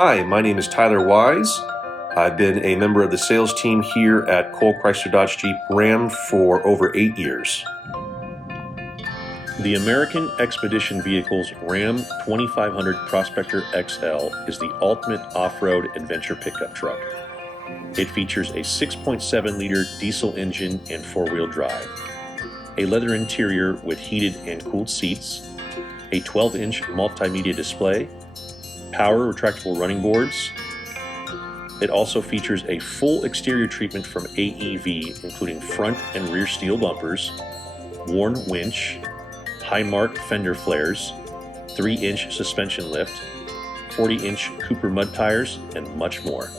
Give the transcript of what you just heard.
Hi, my name is Tyler Wise. I've been a member of the sales team here at Chrysler Dodge Jeep Ram for over 8 years. The American Expedition Vehicles Ram 2500 Prospector XL is the ultimate off-road adventure pickup truck. It features a 6.7-liter diesel engine and four-wheel drive, a leather interior with heated and cooled seats, a 12-inch multimedia display, power retractable running boards. It also features a full exterior treatment from AEV, including front and rear steel bumpers, worn winch, high mark fender flares, 3-inch suspension lift, 40-inch Cooper mud tires, and much more.